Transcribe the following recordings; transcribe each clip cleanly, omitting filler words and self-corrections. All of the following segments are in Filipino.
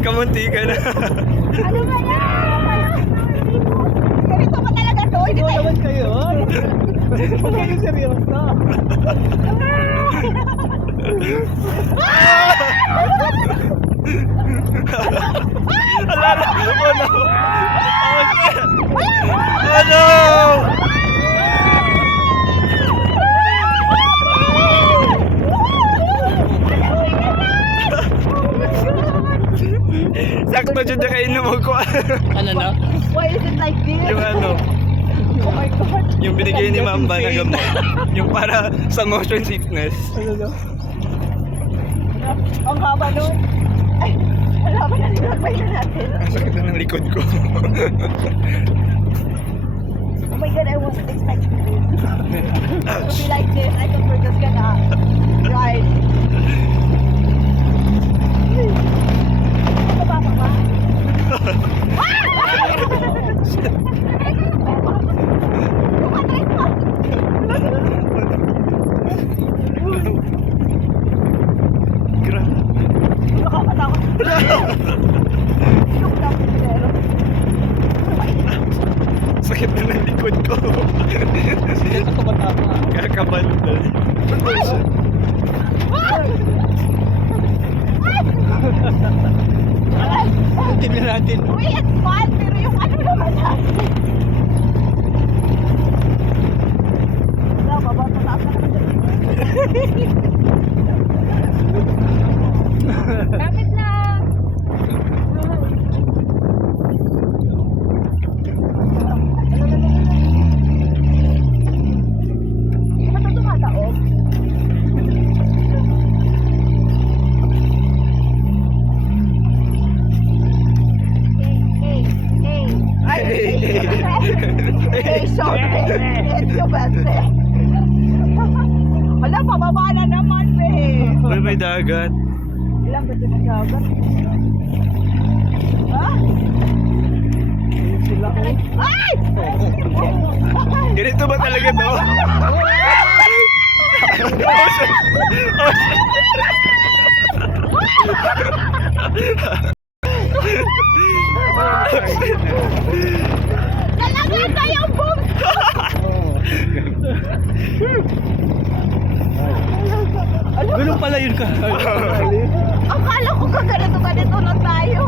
Kamunti ka na. Ano ba yan? Ganito ba talaga to? Hindi tayo. naman kayo. Huwag kayo seryoso. Alala! Oh no! Oh no! Sakto dyan na kayo mo ko. Ano na? Why is it like this? Yung ano, Oh my God. yung binigay ni Mamba na gamot. Yung para sa motion sickness. Ano na? Ang haba nun. Ay, wala ba na nilagay na natin? Ang sakit na ng likod ko. Oh my God, I wasn't expecting this. To Ouch. be like this, I thought we're just gonna ride. Ano ba ba? Grabe. Nakakatakot. Shook lang pero. Sakit na ng likod ko. Sige ka tumatama. Kakabalo na. Tignan natin. Uy, it's fun, pero yung ano naman natin. Wala, baba, tataas na naman. Lapit lang. Hindi ba ito tumataog? Ay, sorry. It's your birthday. Wala, pababa na naman, be. Uy, may dagat. Ilang ba ito ng dagat? Ha? Sila ko. Ay! Ganito ba talaga to? Nalagyan tayo ang boom! Ganun pala yun ka. Akala ko ganito na tayo.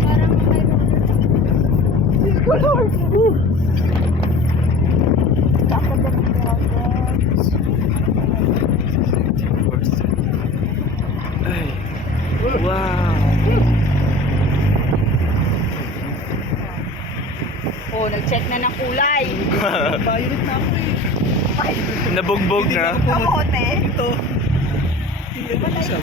Parang Diyos ko, Lord. Kakaganda ng dagat. Ay. Wow. Oh, nag-check na ng kulay. Violet na ako eh. Ay, Nabugbog na. kamote. Ito. Tingnan mo siya.